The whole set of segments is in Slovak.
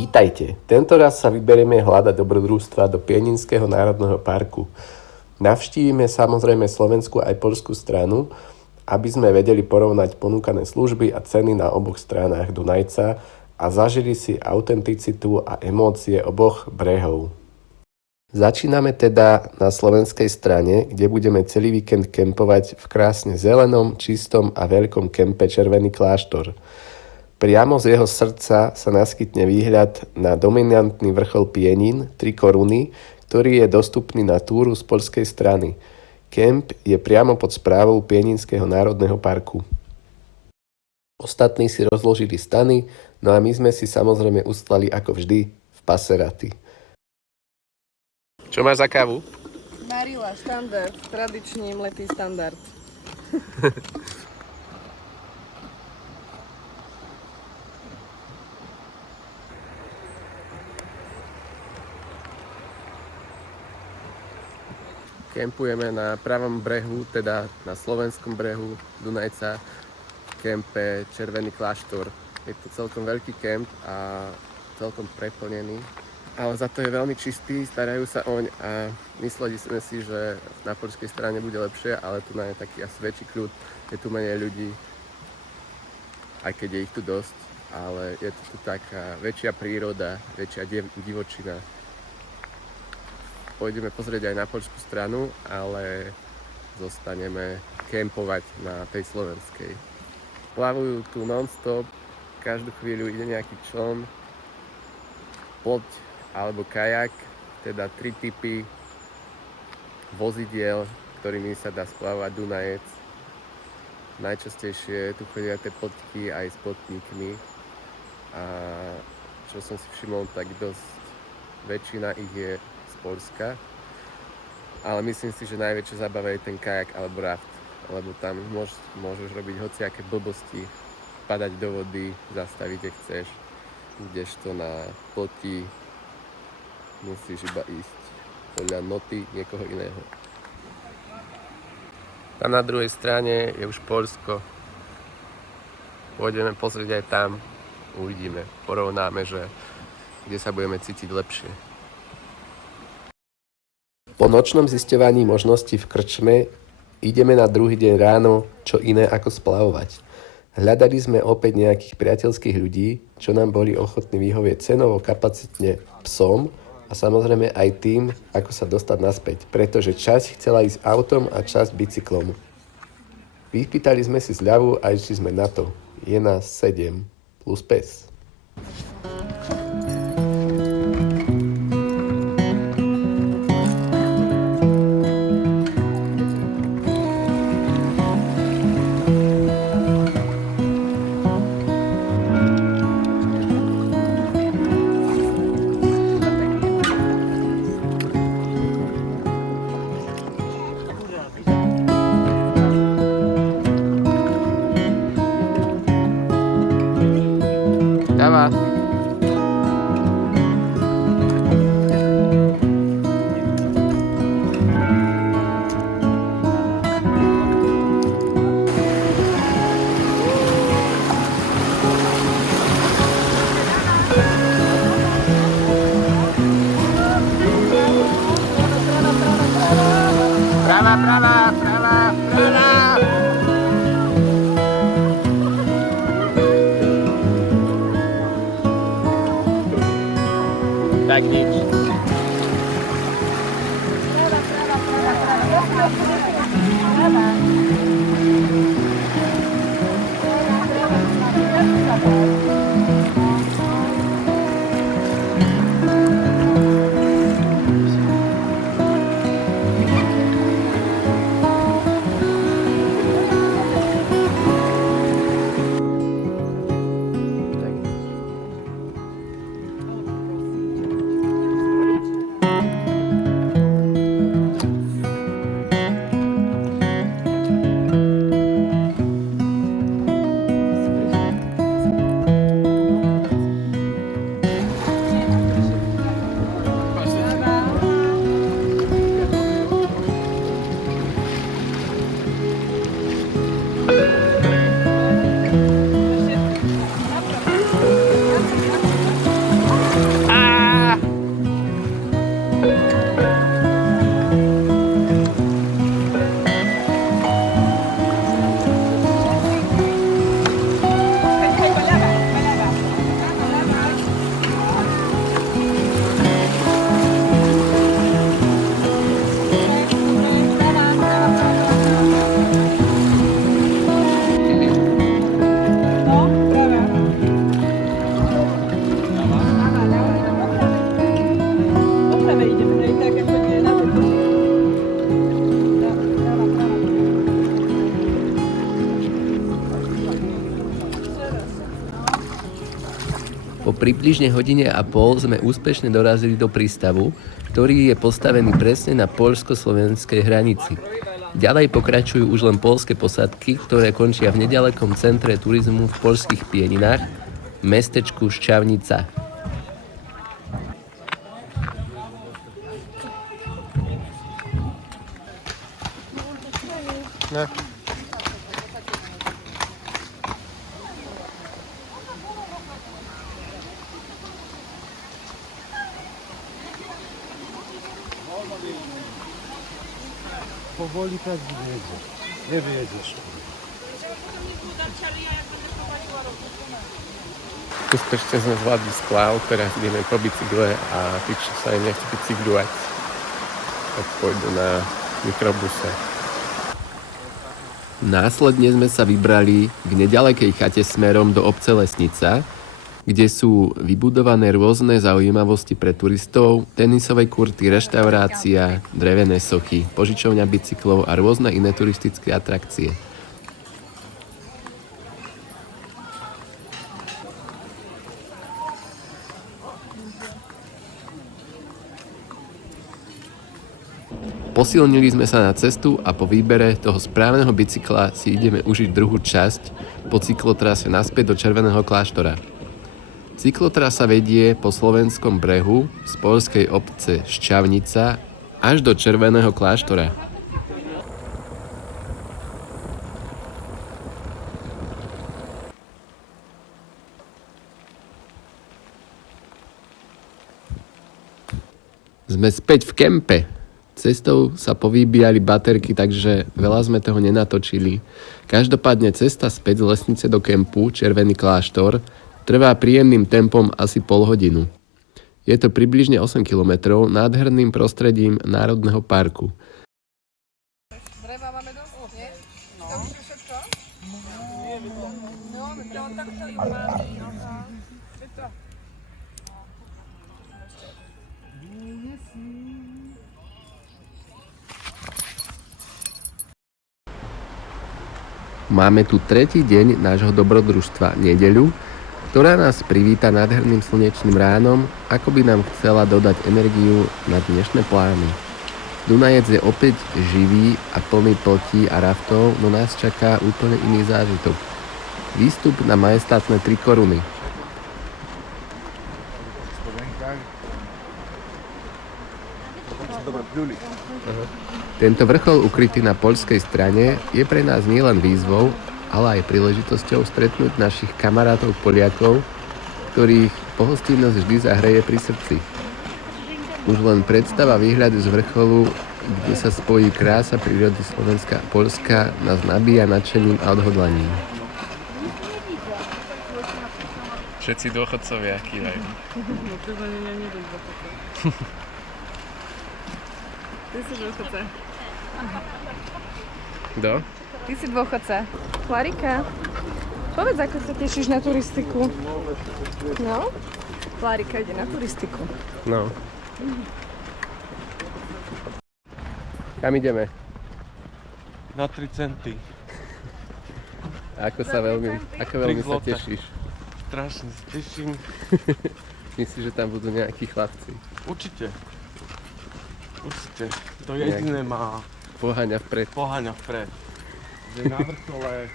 Vítajte. Tento raz sa vyberieme hľadať dobrodružstva do Pieninského národného parku. Navštívime samozrejme slovenskú aj poľskú stranu, aby sme vedeli porovnať ponúkané služby a ceny na oboch stranách Dunajca a zažili si autenticitu a emócie oboch brehov. Začíname teda na slovenskej strane, kde budeme celý víkend kempovať v krásne zelenom, čistom a veľkom kempe Červený kláštor. Priamo z jeho srdca sa naskytne výhľad na dominantný vrchol Pienin, 3 koruny, ktorý je dostupný na túru z poľskej strany. Kemp je priamo pod správou Pieninského národného parku. Ostatní si rozložili stany, no a my sme si samozrejme ustlali ako vždy v Passerati. Čo máš za kávu? Barilla, štandard, tradičný mletý standard. Kempujeme na pravom brehu, teda na slovenskom brehu Dunajca, v kempe Červený kláštor. Je to celkom veľký kemp a celkom preplnený, ale za to je veľmi čistý, starajú sa oň a mysleli sme si, že na poľskej strane bude lepšie, ale tu je taký asi väčší kľud, je tu menej ľudí, aj keď je ich tu dosť, ale je tu taká väčšia príroda, väčšia divočina. Pôjdeme pozrieť aj na poľskú stranu, ale zostaneme kempovať na tej slovenskej. Plavujú tu non-stop, každú chvíľu ide nejaký čln, loď alebo kajak, teda 3 typy vozidiel, ktorými sa dá splavovať Dunajec. Najčastejšie tu chodia tie plotky aj s plotníkmi a čo som si všimol, tak dosť väčšina ich je Poľska, ale myslím si, že najväčšia zábava je ten kajak alebo raft, lebo tam môžeš robiť hociaké blbosti, padať do vody, zastaviť, kde chceš, kdežto na ploti musíš iba ísť podľa noty niekoho iného. Tam na druhej strane je už Poľsko. Pôjdeme pozrieť aj tam, uvidíme, porovnáme, že kde sa budeme cítiť lepšie. Po nočnom zisťovaní možností v krčme ideme na druhý deň ráno čo iné ako splavovať. Hľadali sme opäť nejakých priateľských ľudí, čo nám boli ochotní vyhovieť cenovo, kapacitne, psom a samozrejme aj tým, ako sa dostať naspäť, pretože časť chcela ísť autom a časť bicyklom. Vypýtali sme si zľavu a išli sme na to. Je nás 7 plus pes. Dáva. Prava, prava, prava, prava. Tak nič. Po približne hodine a pol sme úspešne dorazili do prístavu, ktorý je postavený presne na poľsko-slovenskej hranici. Ďalej pokračujú už len poľské posádky, ktoré končia v nedalekom centre turizmu v poľských Pieninách, v mestečku Šťavnica. Ne. Powoli tak wyjedziesz. Nie wyjedziesz. Úspešne sme zvládli splav, teraz ideme po bicykle a tí, čo sa im nechce bicyklovať, tak pôjdu na mikrobuse. Následne sme sa vybrali k nedalekej chate smerom do obce Lesnica, kde sú vybudované rôzne zaujímavosti pre turistov, tenisové kurty, reštaurácia, drevené sochy, požičovňa bicyklov a rôzne iné turistické atrakcie. Posilnili sme sa na cestu a po výbere toho správneho bicykla si ideme užiť druhú časť po cyklotrase naspäť do Červeného kláštora. Cyklotrasa vedie po slovenskom brehu z poľskej obce Šťavnica až do Červeného kláštora. Sme späť v kempe. Cestou sa povýbijali baterky, takže veľa sme toho nenatočili. Každopádne cesta späť z Lesnice do kempu Červený kláštor trvá príjemným tempom asi pol hodinu. Je to približne 8 km nádherným prostredím Národného parku. Dreva máme dosť, nie? No. To už je všetko? No, tak to ju máme. Je to. Máme tu tretí deň nášho dobrodružstva, nedeľu, ktorá nás privíta nádherným slnečným ránom, ako by nám chcela dodať energiu na dnešné plány. Dunajec je opäť živý a plný plotí a raftov, no nás čaká úplne iný zážitok. Výstup na majestátne 3 koruny. Tento vrchol ukrytý na poľskej strane je pre nás nielen výzvou, ale aj príležitosťou stretnúť našich kamarátov Poliakov, ktorých pohostinnosť vždy zahreje pri srdci. Už len predstava výhľadu z vrcholu, kde sa spojí krása prírody Slovenska a Poľska, nás nabíja nadšením a odhodlaním. Všetci dôchodcovia kývajú. Ty si dôchodca. Kto? Ty si dôchodca. Klarika, povedz, ako sa tešíš na turistiku. No? Klarika ide na turistiku. No. Kam ideme? Na 3 centy. Ako veľmi sa tešíš? Strašne sa teším. Myslíš, že tam budú nejakí chlapci? Určite. To jediné má Poháňa vpred. Že na vrchole,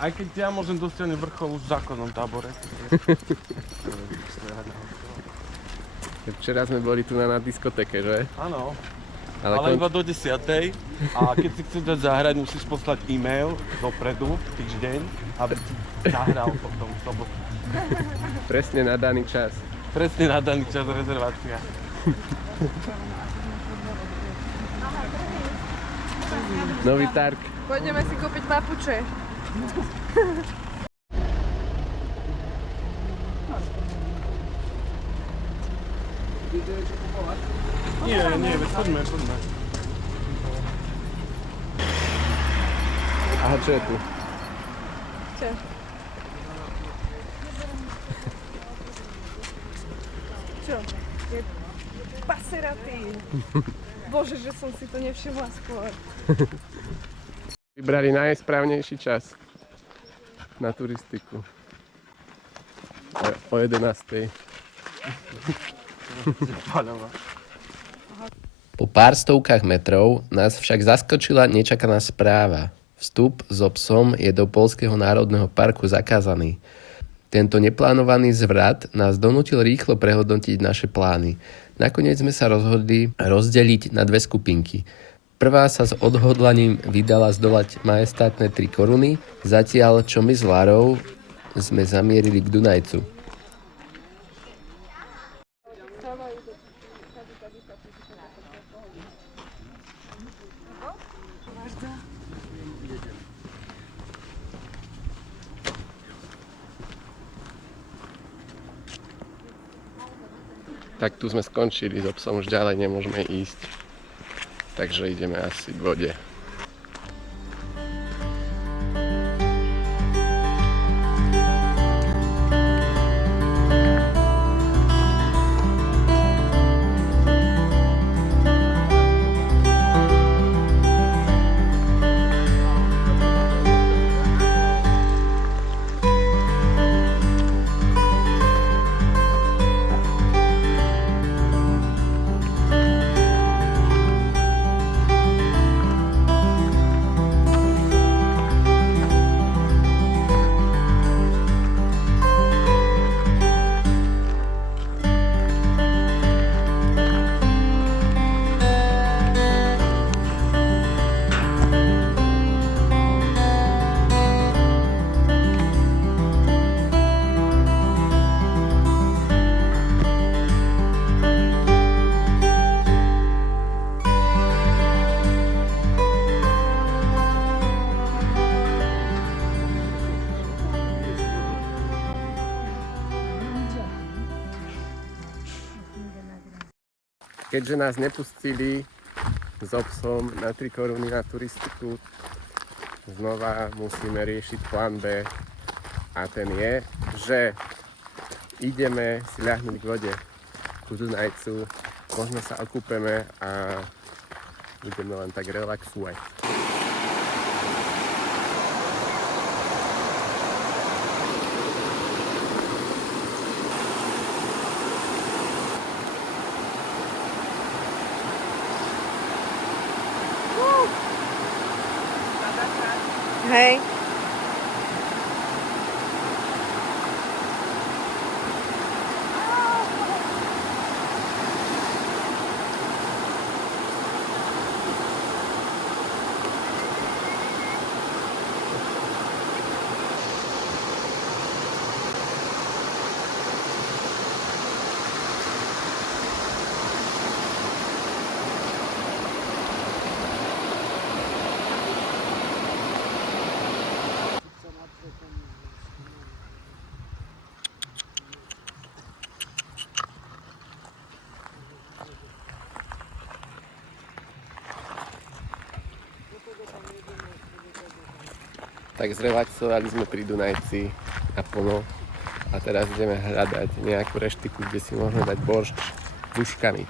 aj keď ja môžem dosiahnuť vrchol už v základnom tábore. Včera sme boli tu na diskotéke, že? Áno, ale iba do 10. A keď si chceš dať zahrať, musíš poslať e-mail dopredu, týždeň, aby si zahral potom v sobotu. Presne na daný čas. Presne na daný čas rezervácia. Nový Targ. Pôjdeme si kúpiť papuče. Nie, poďme. Aha, čo je tu? Čo? Čo? Je paseratý. Bože, že som si to nevšimla skôr. Vybrali najsprávnejší čas na turistiku. o 11. Po pár stovkách metrov nás však zaskočila nečakaná správa. Vstup so psom je do Poľského národného parku zakázaný. Tento neplánovaný zvrat nás donútil rýchlo prehodnotiť naše plány. Nakoniec sme sa rozhodli rozdeliť na dve skupinky. Prvá sa s odhodlaním vydala zdolať majestátne 3 koruny, zatiaľ čo my s Larou sme zamierili k Dunajcu. Tak tu sme skončili, so psom už ďalej nemôžeme ísť. Takže ideme asi k vode. Keďže nás nepustili s psom na 3 koruny na turistiku, znova musíme riešiť plán B. A ten je, že ideme si ľahnuť k vode ku Dunajcu, možno sa okúpeme a budeme len tak relaxovať. Hej. Tak zrelaxovali sme pri Dunajci naplno a teraz ideme hľadať nejakú reštiku, kde si môžeme dať boršč s uškami.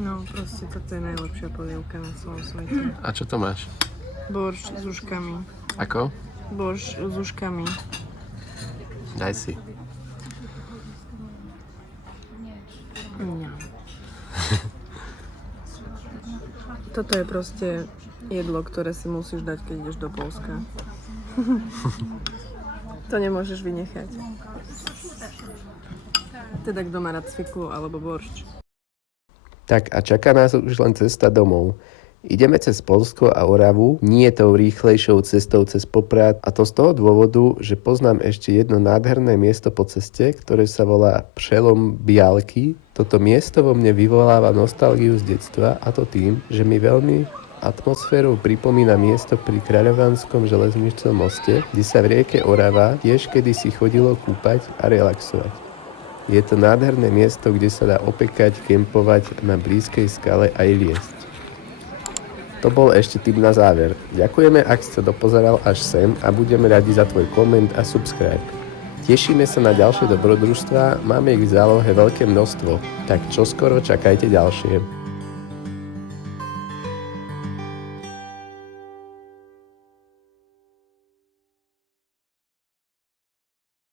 No, proste toto je najlepšia polievka na celom svete. A čo to máš? Borš s uškami. Ako? Borš s uškami. Daj si. No. Toto je proste jedlo, ktoré si musíš dať, keď ideš do Poľska. To nemôžeš vynechať. Teda kto má rád cviklu alebo boršč. Tak a čaká nás už len cesta domov. Ideme cez Poľsko a Oravu, nie tou rýchlejšou cestou cez Poprad, a to z toho dôvodu, že poznám ešte jedno nádherné miesto po ceste, ktoré sa volá Prelom Bialky. Toto miesto vo mne vyvoláva nostalgiu z detstva, a to tým, že mi veľmi atmosférou pripomína miesto pri Kráľovanskom železničnom moste, kde sa v rieke Orava tiež kedysi chodilo kúpať a relaxovať. Je to nádherné miesto, kde sa dá opekať, kempovať na blízkej skale aj liesť. To bol ešte tip na záver. Ďakujeme, ak si to dopozeral až sem a budeme radi za tvoj koment a subscribe. Tešíme sa na ďalšie dobrodružstvá, máme ich v zálohe veľké množstvo, tak čoskoro čakajte ďalšie.